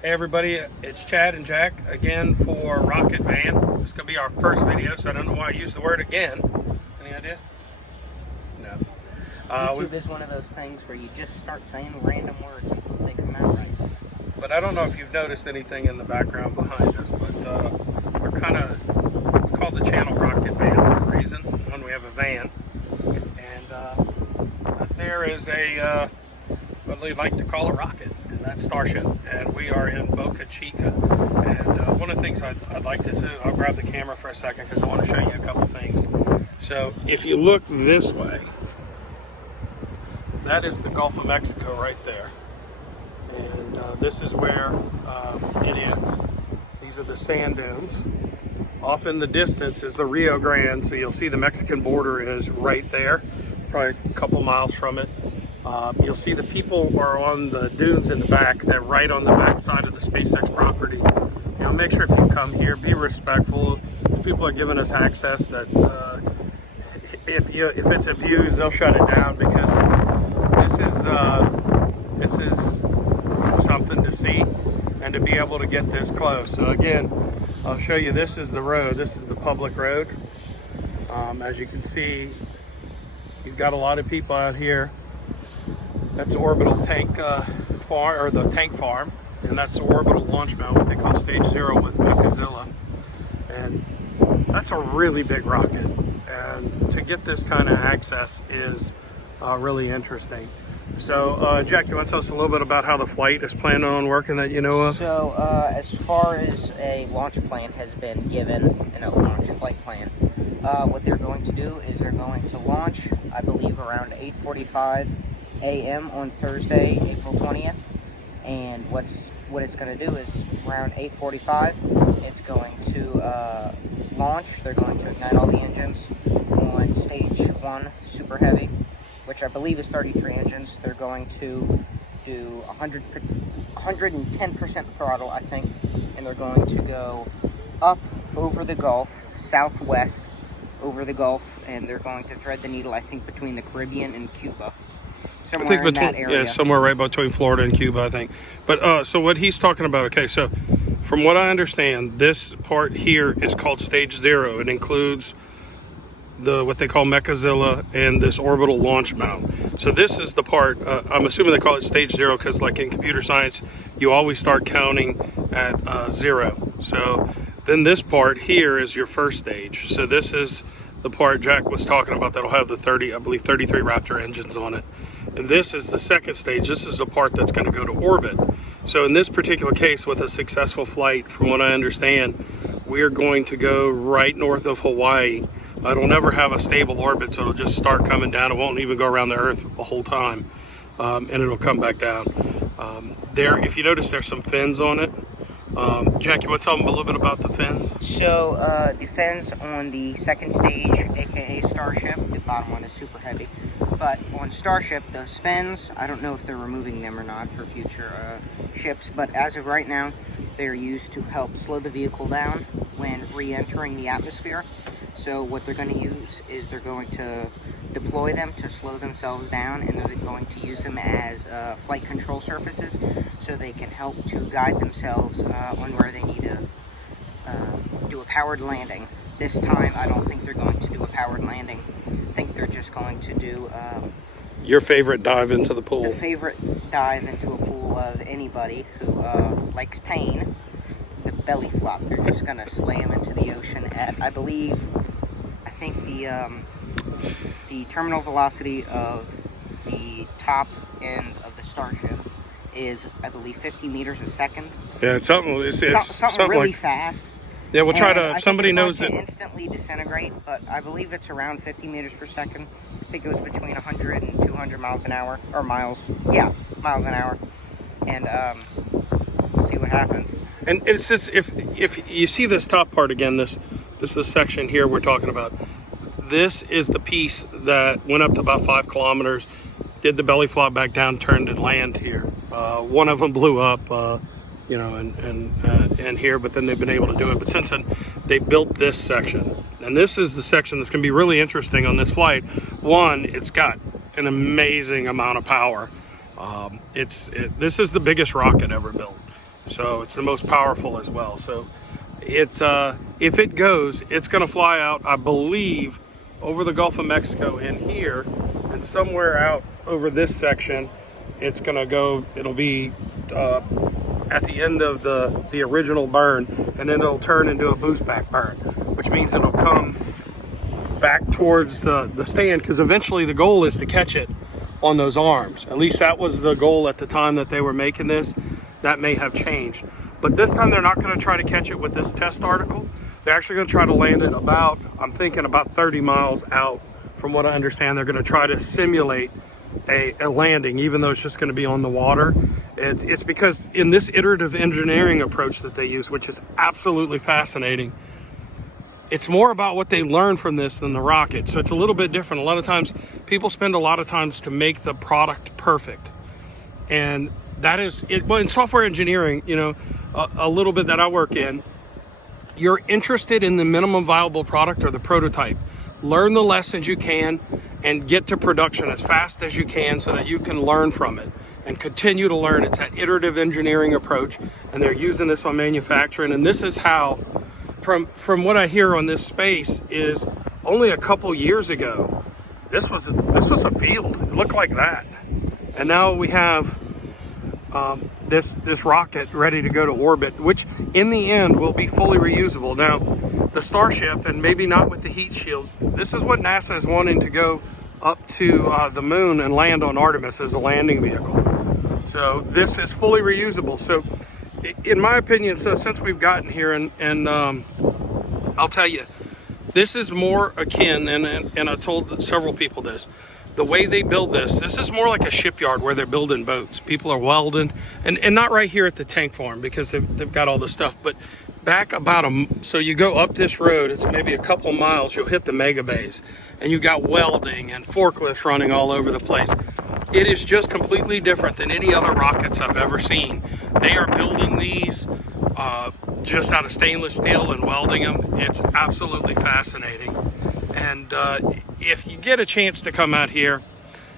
Hey everybody, it's Chad and Jack again for Rocket Van. This is going to be our first video, so I don't know why I used the word again. Any idea? No. YouTube is one of those things where you just start saying random words and they come out right. But I don't know if you've noticed anything in the background behind us, but we call the channel Rocket Van for a reason. One, we have a van, and there is what we like to call a rocket. That's Starship, and we are in Boca Chica. And one of the things I'd like to do, I'll grab the camera for a second because I want to show you a couple things. So if you look this way, that is the Gulf of Mexico right there. And this is where it ends. These are the sand dunes. Off in the distance is the Rio Grande, so you'll see the Mexican border is right there, probably a couple miles from it. You'll see the people are on the dunes in the back. They're right on the back side of the SpaceX property. You know, make sure if you come here, be respectful. People are giving us access that if it's abused, they'll shut it down, because this is something to see and to be able to get this close. So again, I'll show you. This is the road. This is the public road. As you can see, you've got a lot of people out here. That's the orbital tank farm, or the tank farm, and that's the orbital launch mount, what they call Stage 0 with Mechazilla. And that's a really big rocket, and to get this kind of access is really interesting. So Jack, you want to tell us a little bit about how the flight is planning on working that you know of? So as far as a launch plan has been given, and a launch flight plan, what they're going to do is they're going to launch, I believe, around 8:45 a.m. on Thursday, April 20th, and what it's going to do is around 8:45, it's going to launch. They're going to ignite all the engines on Stage 1 Super Heavy, which I believe is 33 engines. They're going to do 110% throttle, I think, and they're going to go up over the Gulf, southwest over the Gulf, and they're going to thread the needle, I think, between the Caribbean and Cuba. Somewhere in that area. Yeah, somewhere right between Florida and Cuba, I think. But so what he's talking about, okay, so from what I understand, this part here is called Stage 0. It includes what they call Mechazilla and this orbital launch mount. So this is the part, I'm assuming they call it Stage 0 because, like in computer science, you always start counting at 0. So then this part here is your first stage. So this is the part Jack was talking about that'll have the 33 Raptor engines on it. And this is the second stage. This is the part that's going to go to orbit. So in this particular case, with a successful flight, from what I understand, we're going to go right north of Hawaii. It'll never have a stable orbit, so it'll just start coming down. It won't even go around the Earth the whole time, and it'll come back down. If you notice, there's some fins on it. Jack, you want to tell them a little bit about the fins? So the fins on the second stage, aka Starship, the bottom one is Super Heavy. But on Starship, those fins, I don't know if they're removing them or not for future ships, but as of right now, they're used to help slow the vehicle down when re-entering the atmosphere. So what they're going to use is they're going to deploy them to slow themselves down, and they're going to use them as flight control surfaces, so they can help to guide themselves on where they need to do a powered landing. This time, I don't think they're going to do a powered landing. I think they're just going to do your favorite dive into the pool. The favorite dive into a pool of anybody who likes pain, the belly flop. They're just going to slam into the ocean at, I think the terminal velocity of the top end of the Starship is, I believe, 50 meters a second. Yeah, it's something really fast. Yeah, we'll try to. Somebody knows it. Instantly disintegrate, but I believe it's around 50 meters per second. I think it was between 100 and 200 miles an hour, or miles. Yeah, miles an hour. And we'll see what happens. And it's just, if you see this top part again, this is the section here we're talking about. This is the piece that went up to about 5 kilometers, did the belly flop back down, turned and land here. One of them blew up. And here, but then they've been able to do it. But since then, they built this section, and this is the section that's going to be really interesting on this flight. One, it's got an amazing amount of power. This is the biggest rocket ever built. So it's the most powerful as well. So it's if it goes, it's going to fly out, I believe, over the Gulf of Mexico in here, and somewhere out over this section. It's going to go. It'll be at the end of the original burn, and then it'll turn into a boost back burn, which means it'll come back towards the stand, because eventually the goal is to catch it on those arms. At least that was the goal at the time that they were making this. That may have changed, but this time they're not going to try to catch it with this test article. They're actually going to try to land it about, I'm thinking about 30 miles out. From what I understand, they're going to try to simulate a landing, even though it's just going to be on the water. It's because in this iterative engineering approach that they use, which is absolutely fascinating, it's more about what they learn from this than the rocket. So it's a little bit different. A lot of times people spend a lot of times to make the product perfect. And that is it. Well, in software engineering, you know, a little bit that I work in, you're interested in the minimum viable product or the prototype. Learn the lessons you can and get to production as fast as you can so that you can learn from it and continue to learn. It's that iterative engineering approach, and they're using this on manufacturing. And this is how, from what I hear on this space, is only a couple years ago, this was a field. It looked like that, and now we have this rocket ready to go to orbit, which in the end will be fully reusable. Now, the Starship, and maybe not with the heat shields, this is what NASA is wanting to go up to the moon and land on Artemis as a landing vehicle. So this is fully reusable. So in my opinion, so since we've gotten here, and I'll tell you, this is more akin, and I told several people this, the way they build this is more like a shipyard where they're building boats. People are welding, and not right here at the tank farm because they've got all the stuff, but back about so you go up this road, it's maybe a couple miles, you'll hit the mega bays, and you got welding and forklifts running all over the place. It is just completely different than any other rockets I've ever seen. They are building these just out of stainless steel and welding them. It's absolutely fascinating. And if you get a chance to come out here,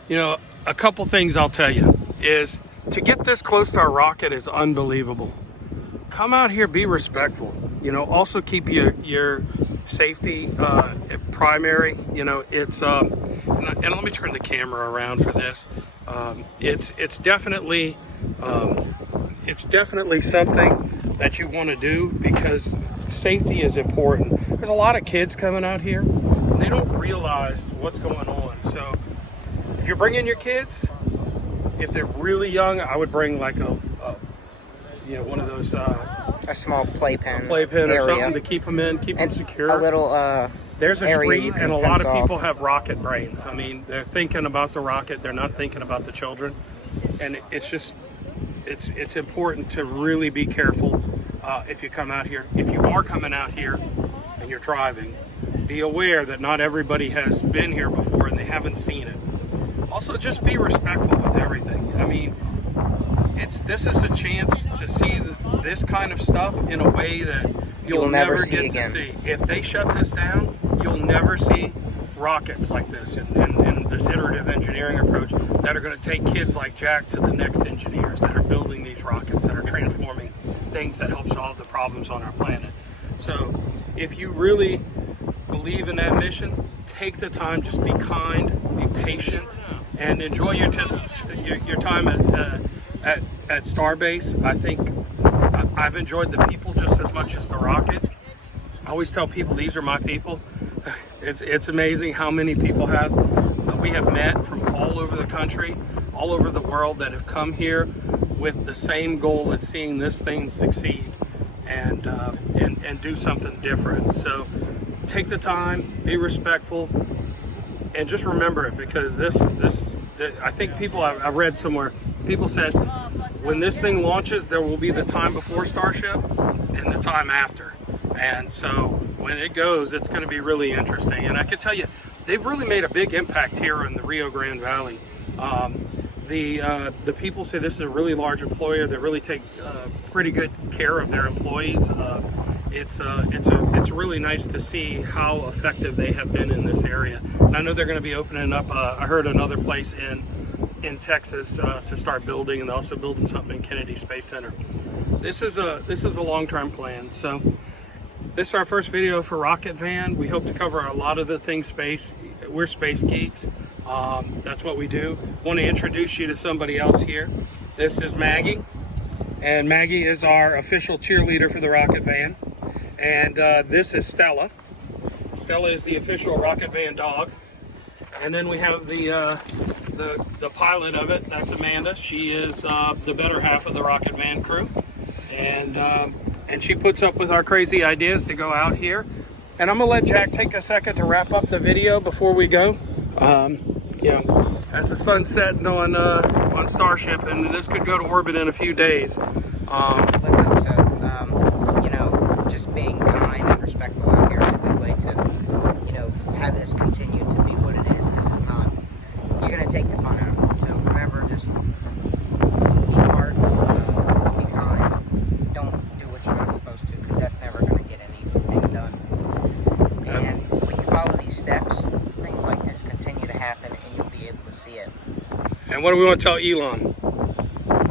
you know, a couple things I'll tell you is to get this close to a rocket is unbelievable. Come out here, be respectful. You know, also keep your safety primary. You know, it's and let me turn the camera around for this. It's definitely something that you want to do because safety is important. There's a lot of kids coming out here. They don't realize what's going on. So if you're bringing your kids, if they're really young, I would bring like a you know, one of those a small playpen or something to keep them in, keep them secure. A little there's a street, and a lot of people off. have rocket brain. I mean, they're thinking about the rocket, they're not thinking about the children, and it's just it's important to really be careful if you come out here. If you are coming out here and you're driving, be aware that not everybody has been here before and they haven't seen it. Also, just be respectful with everything. I mean, this is a chance to see this kind of stuff in a way that you'll never get again. To see. If they shut this down, you'll never see rockets like this and this iterative engineering approach that are going to take kids like Jack to the next engineers that are building these rockets, that are transforming things that help solve the problems on our planet. So if you really believe in that mission, take the time, just be kind, be patient, and enjoy your time at Starbase. I think I've enjoyed the people just as much as the rocket. I always tell people these are my people. It's amazing how many people we have met from all over the country, all over the world, that have come here with the same goal of seeing this thing succeed and do something different. So take the time, be respectful, and just remember it, because I think I read somewhere, people said when this thing launches, there will be the time before Starship and the time after. And so when it goes, it's going to be really interesting. And I can tell you, they've really made a big impact here in the Rio Grande Valley. The people say this is a really large employer. They really take pretty good care of their employees. It's really nice to see how effective they have been in this area. And I know they're going to be opening up. I heard another place in in Texas to start building, and they're also building something in Kennedy Space Center. This is a long-term plan. So this is our first video for Rocket Van. We hope to cover a lot of the things space. We're space geeks. That's what we do. Want to introduce you to somebody else here. This is Maggie, and Maggie is our official cheerleader for the Rocket Van. And this is Stella. Stella is the official Rocket Van dog. And then we have the pilot of it. That's Amanda. She is the better half of the Rocket Van crew, and she puts up with our crazy ideas to go out here. And I'm gonna let Jack take a second to wrap up the video before we go. You know, as the sun's setting on Starship, and this could go to orbit in a few days. Let's hope so. You know, just being kind and respectful out here is a good way to, you know, have this continue to be what it is. Because if not, you're gonna take the fun out of it. So remember, just be smart, be kind. Don't do what you're not supposed to, because that's never gonna get anything done. And when you follow these steps, things like this continue to happen, and you'll be able to see it. And what do we want to tell Elon?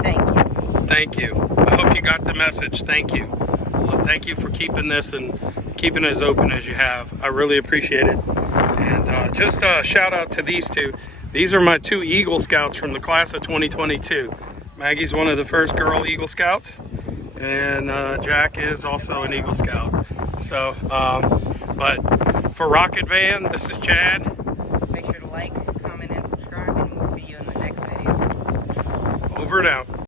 Thank you. Thank you. I hope you got the message. Thank you. Well, thank you for keeping this and keeping it as open as you have. I really appreciate it. And just a shout out to these two. These are my two Eagle Scouts from the class of 2022. Maggie's one of the first girl Eagle Scouts, and Jack is also an Eagle Scout. So, but for Rocket Van, this is Chad. Make sure to like, comment, and subscribe, and we'll see you in the next video. Over and out.